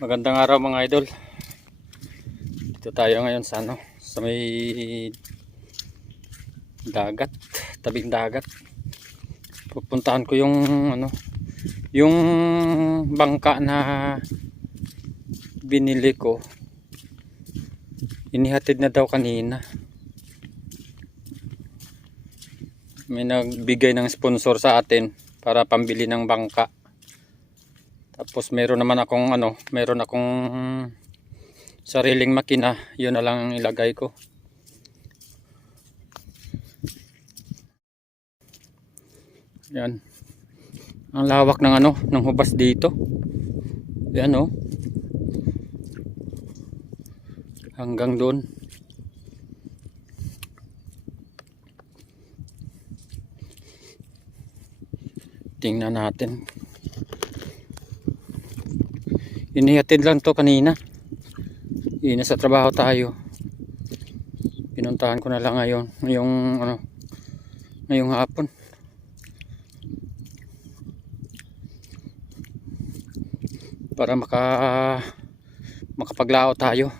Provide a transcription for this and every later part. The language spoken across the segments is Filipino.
Magandang araw mga idol. Dito tayo ngayon sa sa may dagat, tabing dagat. Pupuntahan ko yung yung bangka na binili ko. Inihatid na daw kanina. May nagbigay ng sponsor sa atin para pambili ng bangka. Tapos meron naman akong meron akong sariling makina, yun na lang ang ilagay ko. Yan. Ang lawak ng ng hubas dito. Yan hanggang doon. Tingnan natin. Inihatid lang to kanina. Nasa trabaho tayo. Pinuntahan ko na lang ngayong hapon. Para makapaglao tayo.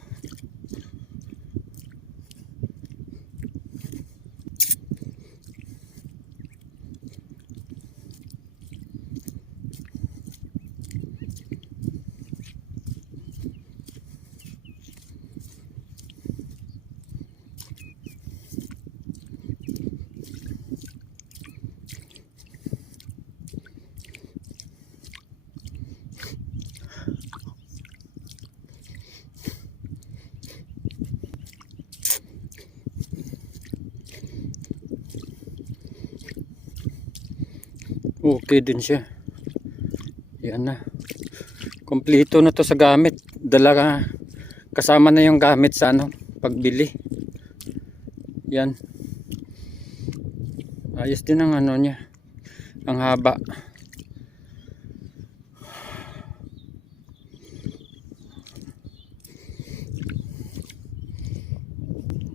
Okay din siya. Yan na. Kompleto na to sa gamit. Kasama na yung gamit sa pagbili. Yan. Ayos din ang niya. Ang haba.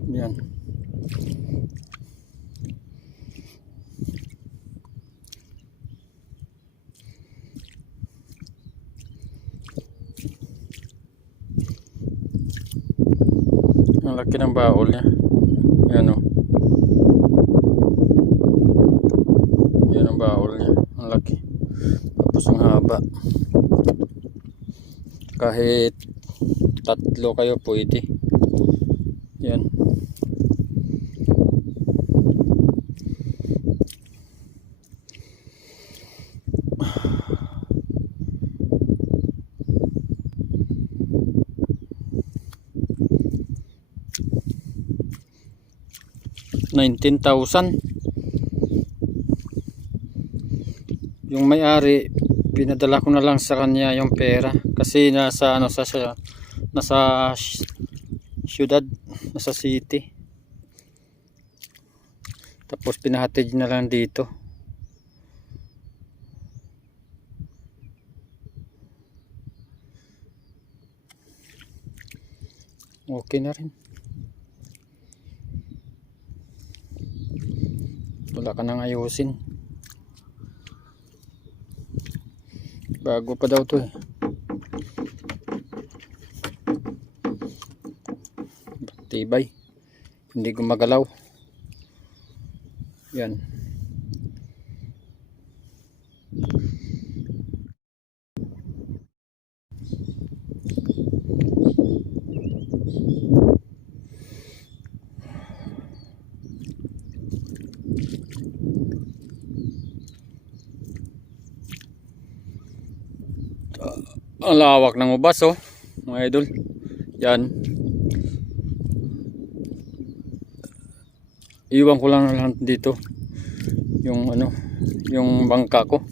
Yan. Ang laki ng baol niya. Yan yan ang baol niya. Ang laki. Tapos ang haba. Kahit 3 kayo pwede. Yan. $19,000. Yung may-ari, pinadala ko na lang sa kanya yung pera kasi nasa syudad, nasa city. Tapos pinahatid na lang dito. Okay na rin. Wala ka nang ayusin. Bago pa daw to tibay. Hindi gumagalaw. Yan. Ang lawak ng ubas mga idol. Yan. Iwan ko lang dito yung yung bangka ko.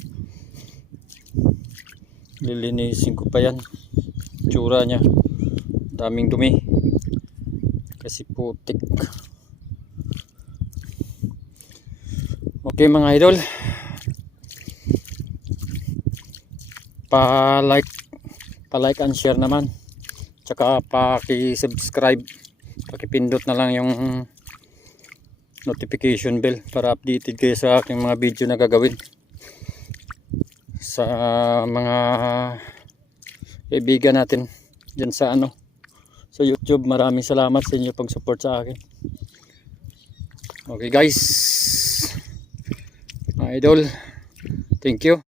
Lilinisin ko pa yan. Tsura niya. Daming dumi. Kasi putik. Okay mga idol. Pa-like and share naman. Tsaka paki-subscribe. Paki-pindot na lang yung notification bell para updated kayo sa aking mga video na gagawin. Sa mga kaibigan natin dyan sa ano, sa YouTube. Maraming salamat sa inyo pag support sa akin. Okay guys, mga idol, thank you.